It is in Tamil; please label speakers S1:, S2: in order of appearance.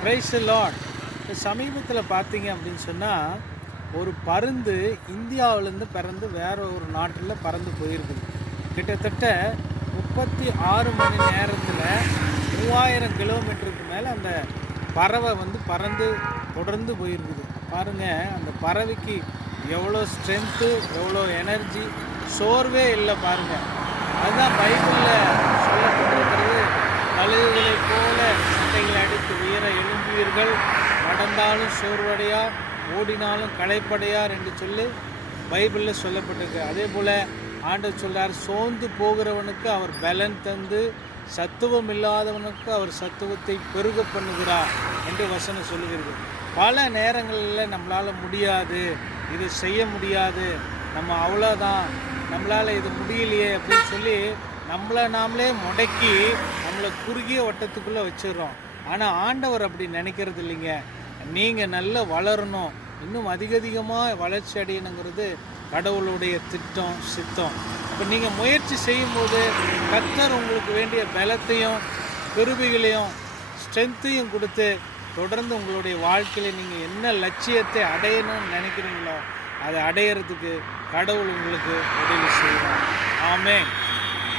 S1: பிரைஸ் லார்ட் சமீபத்தில் பார்த்தீங்க அப்படின்னு சொன்னால் ஒரு பருந்து இந்தியாவிலேருந்து பிறந்து வேற ஒரு நாட்டில் பறந்து போயிருக்குது. கிட்டத்தட்ட முப்பத்தி ஆறு மணி நேரத்தில் மூவாயிரம் கிலோமீட்டருக்கு மேலே அந்த பறவை வந்து பறந்து தொடர்ந்து போயிருக்குது. பாருங்கள் அந்த பறவைக்கு எவ்வளோ ஸ்ட்ரென்த்து எவ்வளோ எனர்ஜி சோர்வே இல்லை பாருங்கள் அதுதான் பைபிளில் எழும்புவீர்கள் நடந்தாலும் சோர்வடையா ஓடினாலும் களைப்படையார் என்று சொல்லி பைபிளில் சொல்லப்பட்டிருக்கு. அதே போல் ஆண்டவர் சொல்கிறார் சோர்ந்து போகிறவனுக்கு அவர் பலன் தந்து சத்துவம் இல்லாதவனுக்கு அவர் சத்துவத்தை பெருக பண்ணுகிறார் என்று வசனம் சொல்லுகிறது. பல நேரங்களில் நம்மளால் முடியாது இது செய்ய முடியாது நம்ம அவ்வளோதான் நம்மளால் இது முடியலையே அப்படின்னு சொல்லி நம்மளை நாமளே முடக்கி நம்மளை குறுகிய வட்டத்துக்குள்ளே வச்சிடுறோம். ஆனால் ஆண்டவர் அப்படி நினைக்கிறது இல்லைங்க. நீங்கள் நல்லா வளரணும். இன்னும் அதிக அதிகமாக வளர்ச்சி அடையணுங்கிறது கடவுளுடைய திட்டம் சித்தம். இப்போ நீங்கள் முயற்சி செய்யும்போது கத்தர் உங்களுக்கு வேண்டிய பலத்தையும் பெருமைகளையும் ஸ்ட்ரென்த்தையும் கொடுத்து தொடர்ந்து உங்களுடைய வாழ்க்கையில் நீங்கள் என்ன லட்சியத்தை அடையணும்னு நினைக்கிறீங்களோ அதை அடையிறதுக்கு கடவுள் உங்களுக்கு உதவி செய்வார். ஆமே